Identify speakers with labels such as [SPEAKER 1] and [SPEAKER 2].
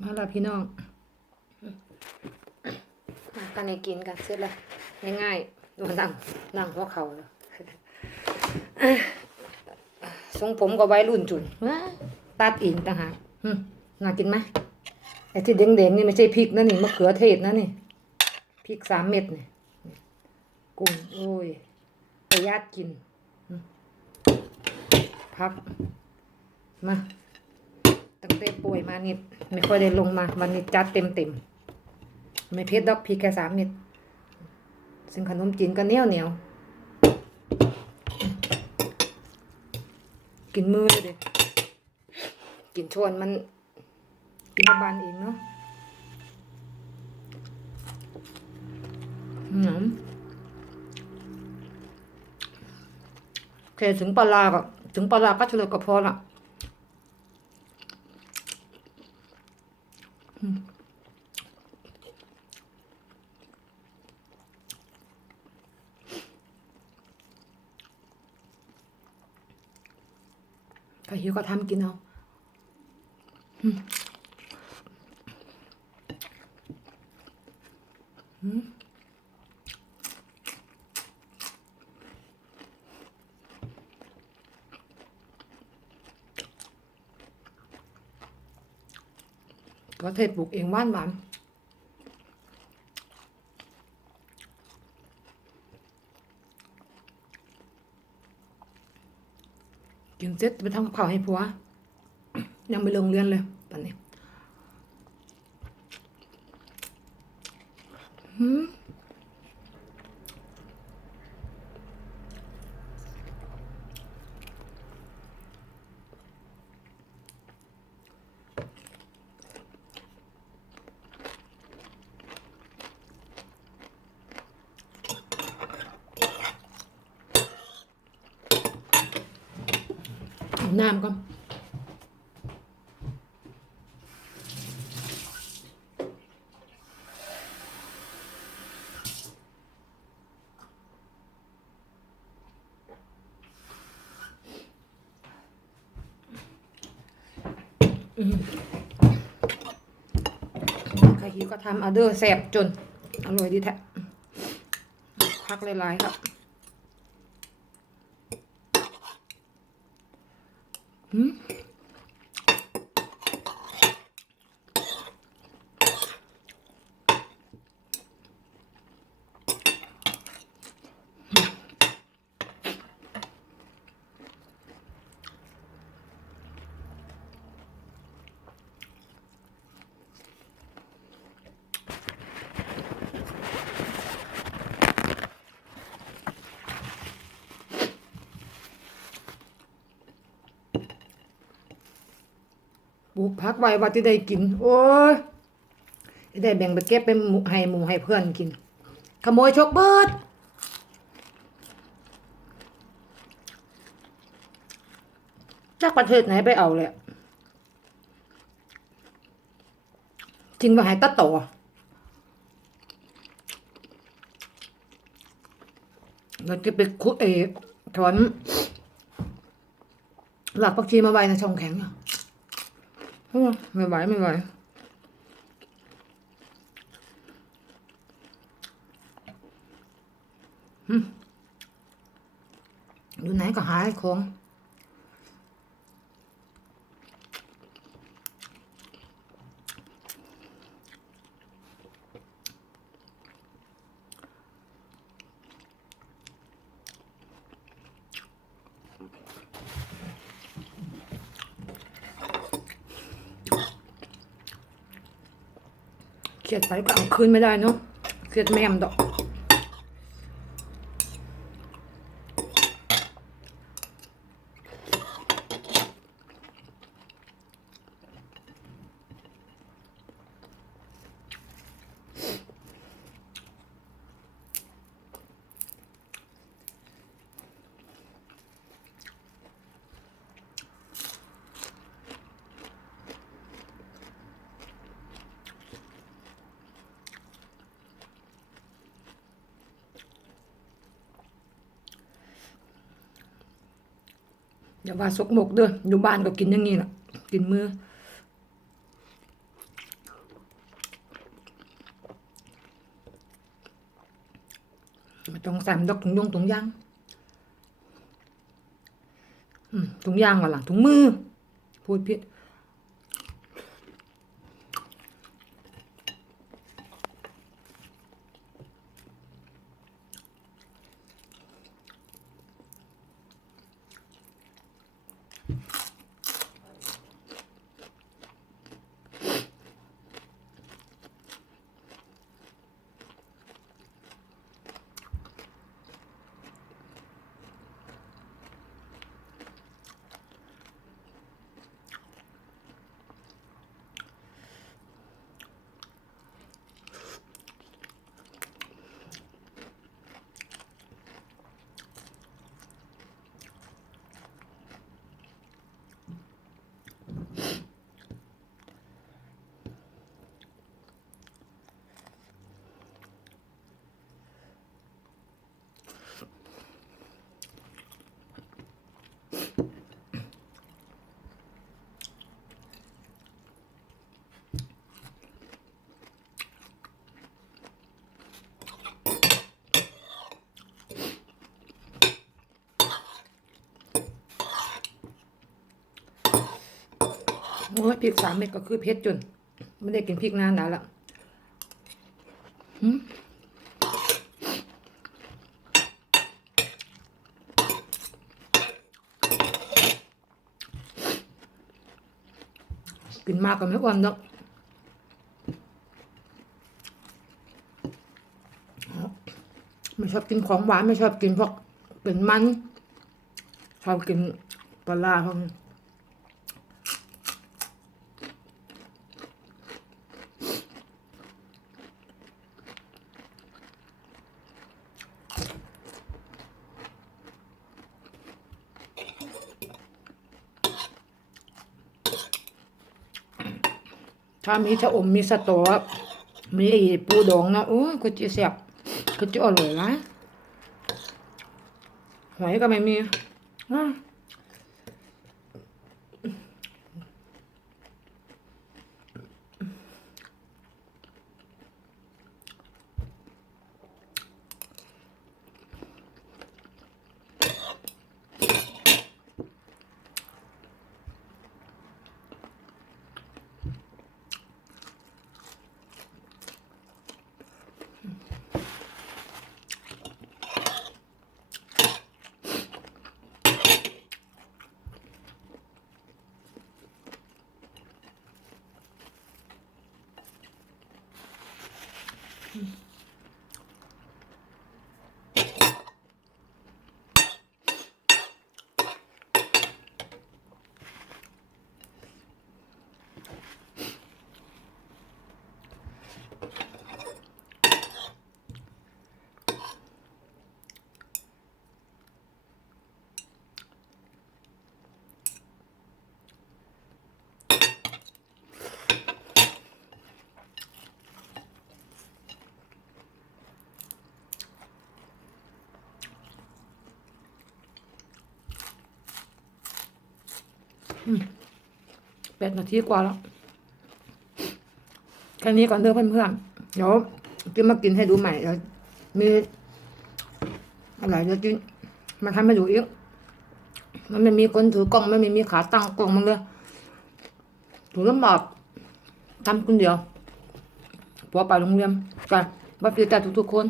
[SPEAKER 1] มาละพี่น้องมากันในกินกันเสร็จแล้วง่ายๆดูนั่งนั่งหัวเขาแล้วทรงผมก็ไว้รุ่นจุนว้าตัดเองต่างหากหึน่ากินไหมไอ้ที่แดงๆนี่ไม่ใช่พริกนะนี่มะเขือเทศนะนี่พริกสามเม็ดนี่กุ้งโอ้ยประหยัดกินพักมา ตั้งแต่ป่วยมานี่ไม่ค่อยได้ลงมา วันนี้จัดเต็มเต็มๆไม่เผ็ดดอกพริกแค่สามเม็ดซึ่งขนมจีนก็เหนียวเหนียวกินมือเลยเด็กินชวนมันกินบานเองเนาะอืมแค่ถึงปลาร้าก็ถึงปลาร้าก็เฉลยก็พอละ ก็หิวก็ทำกินเอาอืมก็เทศปลูกเองหวานหวาน เสร็จไปทำกับข้าวให้ผัว ยังไปโรงเรียนเลยตอนนี้ น้ำก่อนใครหิวก็ทำเอาเดอร์แสบจน อร่อยดีแท้พักหลายๆครับ หื ปลูกพักไว้ว่าที่ได้กิน โอ้ยที่ได้แบ่งไปเก็บไปหมูให้หมูให้เพื่อนกิน ขโมยชกเบิดจากประเทศไหนไปเอาเลยทิ้งไว้ให้ตะโตเราจะไปคุเอถอนหลักปักชีมาไว้ในช่องแข็งอะโอ้ไม่ย ไหนก็หายของ เครียดไปก็เอาคืนไม่ได้เนาะเครียดแม่มดอก อย่าว่าสกมกเด้ออยู่บ้านก็กินอย่างนี้แหะกินมือต้องใส่ดอกถุงยงถุงยางถุงยางว่ะหลังถุงมือพูดผิด โอ้ยพริกสามเม็ดก็คือเผ็ดจนไม่ได้กินพริกนานนานละกินมากก็ไม่อ้วนดอกไม่ชอบกินของหวานไม่ชอบกินพวกเป็นมันชอบกินปลาร้าพวกนี้ ถ้ามีชะอมมีสตอมีไอ้ปูดองนะโอ้ก็จะแซ่บก็จะอร่อยนะหอยก็ไม่มีอะ Mm-hmm. แปดนาทีกว่าแล้วแค่นี้ก่อนเด้อเพื่อนๆเดี๋ยวจะมากินให้ดูใหม่เดี๋ยวมีอะไรเดี๋ยวจะมาทำให้ดูอีกมันไม่มีคนถือกล้องไม่มีมีขาตั้งกล้องมันเลยถือลำบากทำคนเดียวพอไปโรงเรียนกันบัฟฟีแต่ทุกๆคน